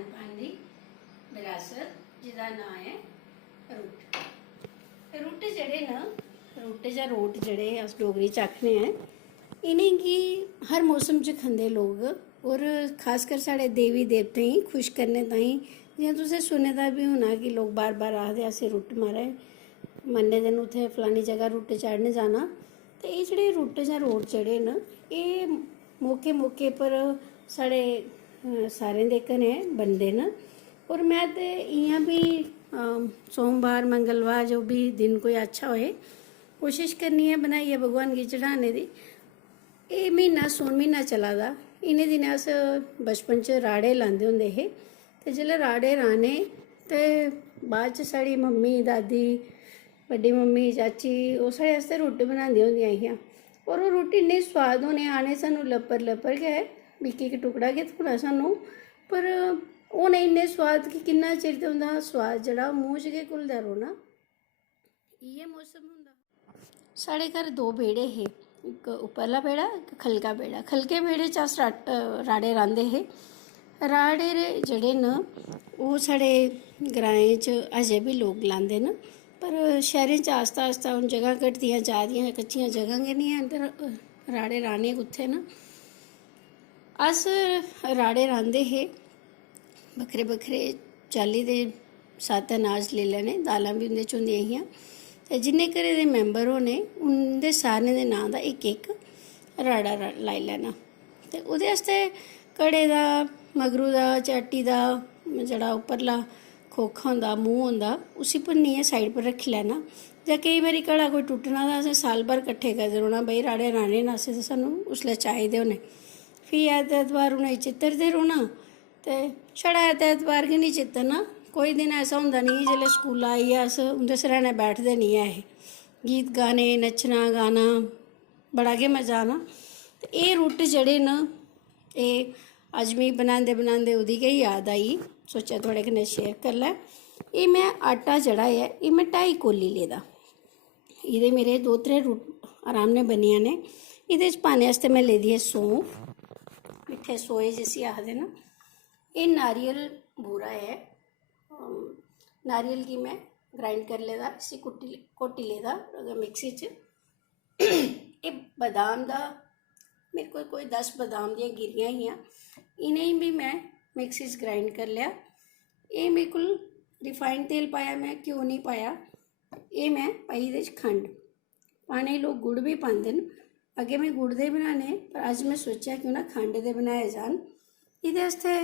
खान पान की विरासत जिसका नाम है रुट। रुट जड़े न रुट या रोट जड़े अस डोगरी च आखने हैं, इन्हें गी हर मौसम च खंदे लोग, और खासकर साढ़े देवी देवतें ही खुश करने ताईं। जियां तुसें सुने दा भी होना कि लोग बार बार आखदे असें रुट मारे मन्ने दिन उत्थें फलानी जगह रुट चाढ़ने जाना। तो ये जेह्ड़े रुट जां रोट जेह्ड़े न एह् मौके मौके पर साढ़े सारें दे घरें बनदे न। और मैं ते इ'यां भी सोमवार मंगलवार जो भी दिन कोई अच्छा होए कोशिश करनी है बनाइयै भगवान गी चढ़ाने दी। एह् म्हीना सौन म्हीना चला दा, इ'नें दिनें अस बचपन च राड़े लांदे होंदे हे। ते जेल्लै राड़े राह्ने ते बाद च साढ़ी मम्मी दादी बड्डी मम्मी चाची ओह् साढ़े आस्तै रुट्ट बनांदियां होंदियां हियां। और ओह् रुट्ट इन्ने सोआद होने आने सानूं लप्पर लप्पर गै इक इक टुकड़ा गै थ्होना सानूं, पर होने इन्ने सोआद कि किन्ना चिर ते उं'दा सोआद जेह्ड़ा मूंह च गै घुलदा रौह्ना। इ'यै मौसम होंदा। साढ़े घर दो बेह्ड़े हे, इक उप्परला बेह्ड़ा इक ख'ल्का बेह्ड़ा। ख'ल्के बेह्ड़े च अस राड़े रांह्दे हे। राड़े जेह्ड़े न ओह् साढ़े ग्राएं च अजें बी लोग लांदे न, पर शैह्रें च आस्ता आस्ता हून जगह घटदियां जा दियां, कच्चियां जगह गै निं हैन ते राड़े राह्ने कुत्थै न। अस राड़े रांह्दे हे, बक्खरे बक्खरे चाल्ली दे सत्त अनाज लेई लैने, दालां बी उं'दे च होंदियां हियां, ते जिन्ने घरै दे मैंबर होने उं'दे सारें दे नांऽ दा इक इक राड़ा लाई लैना। ते ओह्दे आस्तै घड़े दा मगरू दा चाटी दा जेह्ड़ा उप्परला खोखा होंदा मूंह् होंदा उसी भुन्नियै साइड पर रक्खी लैना। जां केईं बारी घड़ा कोई टुट्टना तां असें साल भर कट्ठे करदे रौह्ना, भाई राड़े राह्ने न असें ते सानूं उसलै चाहिदे होने। फ्ही ऐतबार उ'नेंगी चित्तरदे रौह्ना, ते छड़ा ऐतबार गै निं चित्तरना, कोई दिन ऐसा होंदा निं जेल्लै स्कूला आइयै अस उं'दे सरैह्ने बैठदे निं ऐ हे। गीत गाने नच्चना गाना बड़ा गै मजा आना। ते एह् रुट्ट जेह्ड़े न एह् अज्ज मिगी बनांदे बनांदे ओह्दी गै याद आई, सोचेआ थुआढ़े कन्नै शेयर करी लै। एह् में आटा जेह्ड़ा ऐ एह् में 2.5 कौली लेदा। एह्दे मेरे 2-3 रुट्ट आराम ने बनी जाने। एह्दे च पाने आस्तै में लेदी ऐ सौंफ, मिट्ठे सोए जिसी आखदे न। एह् नारियल बूरा है, नारियल गी मैं ग्राइंड करी लेदा, इसी घोटी लेदा मिक्सी च। एह् बादाम दा मेरे कोई 10 बादाम दियां गिरियां हियां, इ'नेंगी भी मैं मिक्सी च ग्राइंड करी लेआ। एह् बिल्कुल रिफाइंड तेल पाया मैं, घ्यो नहीं पाया। एह् मैं पाई एह्दे च खंड, पाने लोग गुड़ भी पांदे न। अग्गें में गुड़ दे बनाने, पर अज्ज मैं सोचेआ क्यों ना खंड दे बनाए जान। एह्दे आस्तै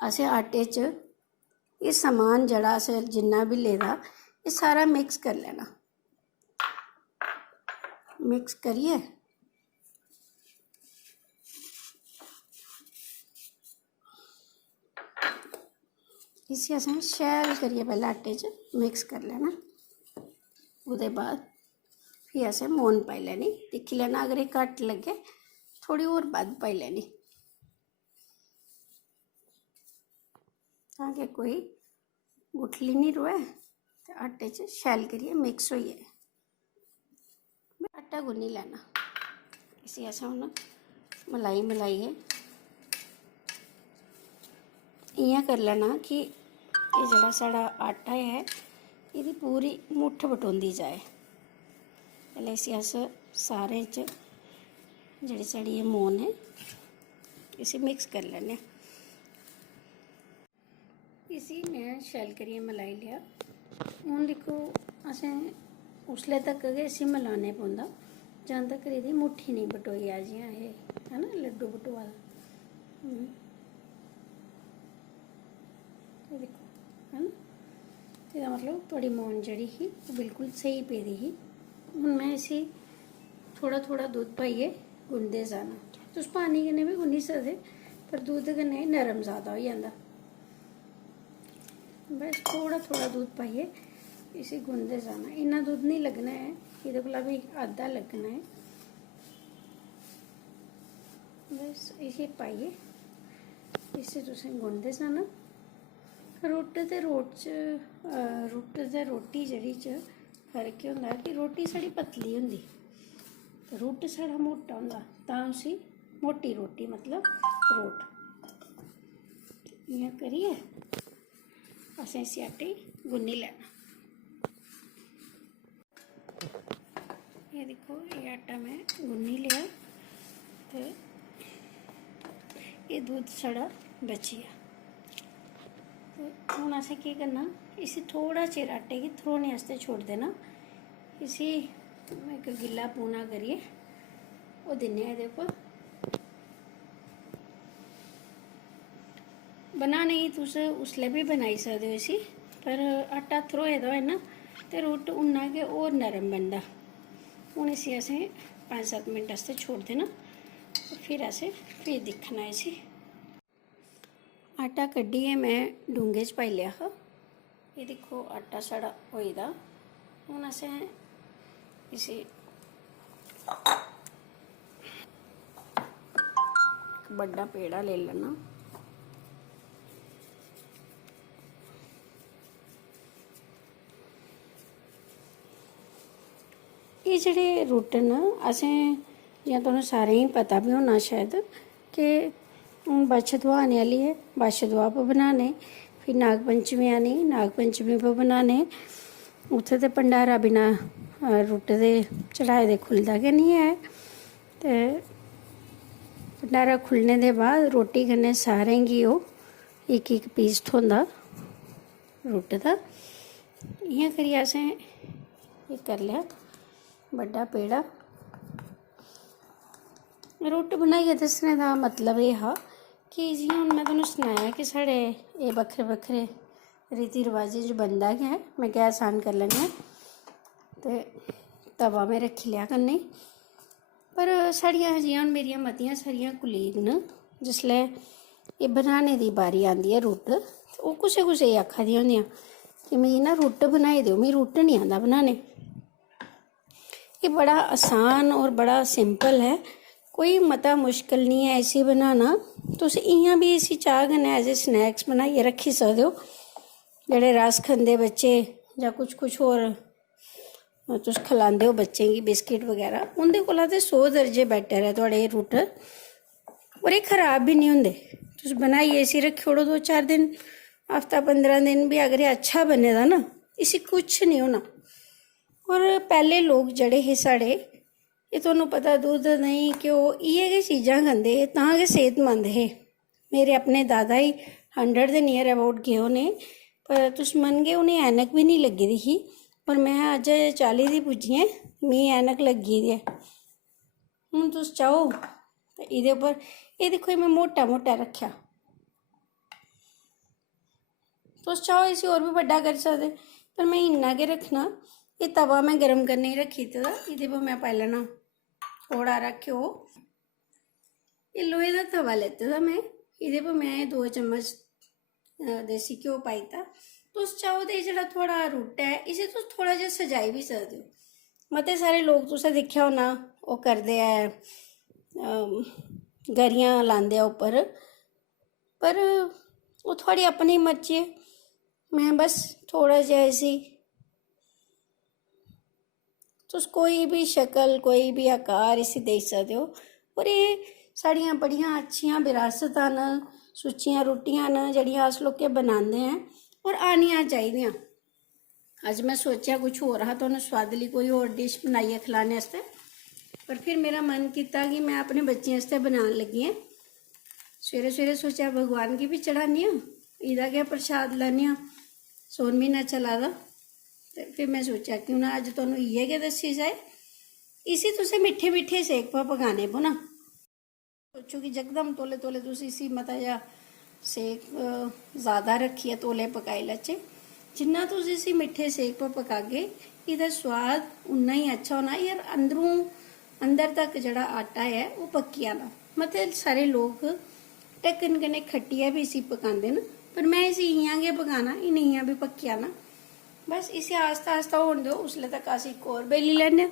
असें आटे च एह् समान जेह्ड़ा असें जिन्ना बी लेदा एह् सारा मिक्स करी लैना। मिक्स करियै इसी असें शैल करियै पैह्लें आटे च मिक्स करी लैना। ओह्दे बाद फ्ही असें मोन पाई लैनी, दिक्खी लैना अगर एह् घट्ट लग्गे थोड़ी होर बद्ध पाई लैनी, तां कि कोई गुठली निं रवै ते आटे च शैल करियै मिक्स होई जाए। आटा गुन्नी लैना, इसी असें हून मलाइयै इ'यां करी लैना कि एह् जेह्ड़ा साढ़ा आटा ऐ एह्दी पूरी मुट्ठ बटोंदी जाए। पैह्लें इसी अस सारें च जेह्ड़ी साढ़ी एह् मोन ऐ इसी मिक्स करी लैन्ने आं। इसी मैं शैल करियै मलाई लेआ। हून दिक्खो असें उसले तक गै इसी मलाने पौंदा जद तक एह्दी मुट्ठी नहीं बटोई जा, जियां एह् है ना लड्डू बटोआ दा। एह् दिक्खो है ना, एह्दा मतलब थोड़ी मोन जेह्ड़ी ही ओह् बिल्कुल स्हेई पेदी ही। हून मैं इसी थोड़ा थोड़ा दुद्ध पाइयै गुनदे जाना। तुस पानी कन्नै बी गुन्नी सकदे, पर दुद्ध कन्नै नरम ज़्यादा होई जंदा। बस थोड़ा थोड़ा दुद्ध पाइयै इसी गुनदे जाना। इन्ना दुद्ध नहीं लग्गना है, एह्दे कोला भी अद्धा लग्गना है। बस इसी पाइयै इसी तुसें गुनदे जाना। रुट्ट ते रोटी जेह्ड़ी च फर्क केह् होंदा कि रोटी साढ़ी पतली होंदी ते रुट्ट साढ़ा मोटा होंदा, तां उसी मोटी रोटी मतलब रोट। इ'यां करिए असें इसी आटे गुन्नी लैना। ये देखो ये आटा मैं गुन्नी लिया तो ये दूध साढ़ा बची गया। तो हूँ असें केह् करना, इसी थोड़ा चिर आटे गी थरोने आस्ते छोड़ देना। इसी एक गिल्ला पूना करिए वो दिन्ने एह्दे उप्पर। बनाने गी तुस उसलै भी बनाई सकदे हो इसी, पर आटा थरोए दा होए ना ते रुट्ट उन्ना गै होर नरम बनदा। हूँ इसी असें 5-7 मिंट आस्ते छोड़ देना, फिर असें फिर दिक्खना इसी। आटा कड्ढियै मैं डूंगे च पाई लिया हा। ये दिक्खो आटा साढ़ा होई दा। हूँ असें इसी एक बड्डा पेड़ा ले लैना। ये जेह्ड़े रुट्ट न असें जि'यां तुसें सारें गी पता भी होना शायद कि हून बच्छदुआ आने आह्ली है, बच्छदुआ पर बनाने, फिर नाग पंचमी आनी, नाग पंचमी पर बनाने। उत्थै ते भंडारा बिना रुट्ट दे चढ़ाए दे खुलदा गै निं है। ते भंडारा खुल्लने दे बाद रोटी कन्नै सारें गी ओह् इक इक पीस थ्होंदा रुट्ट दा। इ'यां करियै असें एह् करी लेआ बड्डा पेड़ा। रुट्ट बनाइयै दस्सने दा मतलब एह् हा कि जि'यां हून मैं तुहानूं सनाया कि साढ़े एह् बक्खरे बक्खरे रीति रवाजें च बनदा गै। मैं गैस ऑन करी लैन्नी आं ते तवा में रक्खी लेआ कन्नै। पर साढ़ियां जि'यां हून मेरियां मतियां सारियां कुलीग न, जिसलै एह् बनाने दी बारी आंदी ऐ रुट्ट, ओह् कुसै कुसै गी आखा दियां होंदियां कि मिगी ना रुट्ट बनाई देओ, मिगी रुट्ट निं आंदा बनाने। ये बड़ा आसान और बड़ा सिंपल है, कोई मता मुश्किल नहीं है इसी बनाना। तुस इ'यां भी इसी चाह् कन्नै एज ए स्नैक्स बनाइयै रक्खी सकदे हो। जेह्ड़े रस खंदे बच्चे जां कुछ होर तुस खलांदे हो बच्चें गी बिस्किट बगैरा, उं'दे कोला ते 100 दर्जे बैटर है थुआढ़े एह् रुट्ट। और एह् खराब भी नहीं होंदे। तुस बनाइयै इसी रक्खी ओड़ो 2-4 दिन, हफ्ता 15 दिन भी अगर एह् अच्छा बने दा ना, इसी कुछ नहीं होना। और पैह्ले लोग जेह्ड़े हे साढ़े, एह् तुहानूं पता दुद्ध देहीं घ्यो इ'यै गै चीज़ां खंदे हे, तां गै सेह्तमंद हे। मेरे अपने दादा ही 100 दे नियर अबाउट गे होने, पर तुस मनगे उ'नें ऐनक भी नहीं लग्गी दी ही। पर मैं अज्ज 40 दी पुज्जी ऐं, मिगी ऐनक लग्गी दी ऐ। हून तुस चाहो ते एह्दे उप्पर एह् दिक्खो मैं मोटा मोटा रक्खेआ, तुस चाहो इसी होर भी बड्डा करी सकदे, पर मैं इन्ना गै रक्खना। एह् तवा मैं गर्म करने गी रक्खी दित्ते दा, एह्दे पर मैं पाई लैना थोड़ा हारा घ्यो। एह् लोहे दा तवा लैते दा मैं, एह्दे पर मैं 2 चम्मच देसी घ्यो पाई दित्ता। तुस चाहो ते जेह्ड़ा थुआढ़ा रुट्ट है इसी तुस थोड़ा जेहा सजाई भी सकदे हो। मते सारे लोग तुसें दिक्खेआ होना ओह् करदे ऐ गरियां लांदे ऐ उप्पर, पर ओह् थुआढ़ी अपनी मर्जी ऐ। मैं बस थोड़ा जेहा इसी तुस कोई भी शक्ल कोई भी आकार इसी देई सकदे हो। और एह् साढ़ियां बड़ियां अच्छियां विरासतां न, सुच्चियां रुट्टियां न जेह्ड़ियां अस लोग बनांदे हैं और आनियां चाहिदियां। अज्ज मैं सोचेआ कुछ होर हा, तुहानूं सोआदली कोई होर डिश बनाइयै खलाने आस्तै, पर फिर मेरा मन कीता कि मैं अपने बच्चें आस्तै बनान लगी आं। सवेरे सवेरे सोचेआ भगवान गी भी चढ़ानी आं, एह्दा गै प्रसाद लैन्ने आं, सौन म्हीना चला दा। ते फिर मैं सोचेआ कि हून अज्ज तुहानूं इ'यै गै दस्सी जाए। इसी तुसें मिट्ठे मिट्ठे सेक पर पकाने पौना। सोचो कि यकदम तौले तौले तुस इसी मता जेहा सेक ज़्यादा रक्खियै तौले पकाई लैचे। जिन्ना तुस इसी मिट्ठे सेक पर पकागे एह्दा स्वाद उन्ना ही अच्छा होना। यार अंदर तक जेह्ड़ा आटा है ओह् पक्की जाना। मते सारे लोग ढक्कन कन्नै खट्टियै भी इसी पकांदे न, पर मैं इसी इ'यां गै पकाना, इ'नें इ'यां भी पक्की जाना। बस इसी आस्ता आस्ता होन दो, उसले तक अस इक होर बेली लैन्ने आं।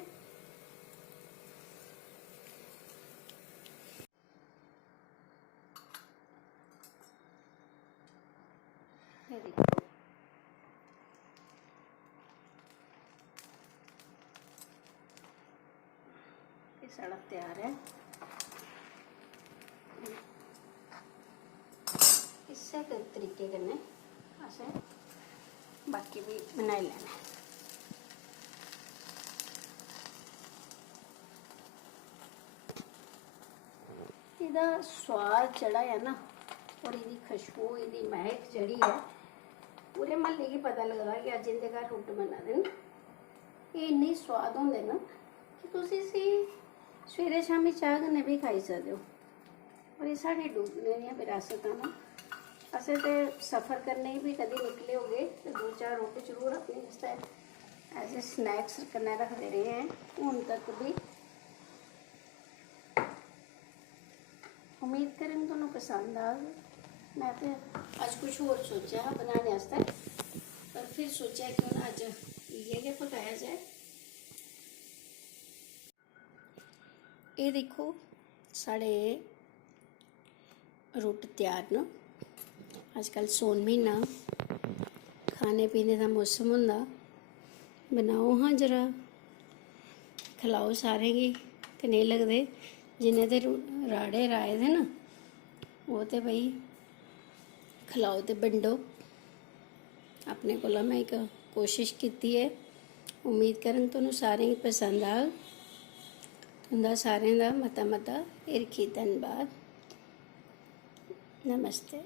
ये साढ़ा तैयार है। इस इसे तरीके कन्नै असें बाकी भी बनाई लैना। ਇਹਦਾ स्वाद जड़ा है ना और इसकी खुशबू इसकी महक जड़ी है पूरे महल्ले की पता लगदा कि अज इनके घर रुट्ट बना दे न। ये इन्ने स्वाद होंदे ना कि तुसी इसी सवेरे शामी चाह कन्नै भी खाई सकदे हो। और ये साढ़ी डोगरे दियां विरासतां ना। असें ते सफ़र करने भी कभी निकले होगे तो 2-4 रोटी जरूर अपने वास्ते एज ए स्नैक्स कन्नै रखते रहे हैं हुण तक भी। उम्मीद करें तुहानूं पसंद आ गए। मैं तो अज कुछ होर सोचा हा बनाने आस्तै पर फिर सोचा कि हुण अज इ'यै गै पकाया जाए। ये देखो साढ़े रुट्ट तैयार न। अजकल सौन म्हीना खाने पीने का मौसम होंदा। बनाओ हाँ जरा खिलाओ सारें गी कनेह् लगदे। जिन्हें ते राड़े राए दे ना वो ते भाई खिलाओ ते बंडो। अपने कोला मैं एक कोशिश कीती है। उम्मीद करन तुहानूं सारें गी पसंद आग। तुंदा सारें दा मता मता हिरखी धन्नवाद। नमस्ते।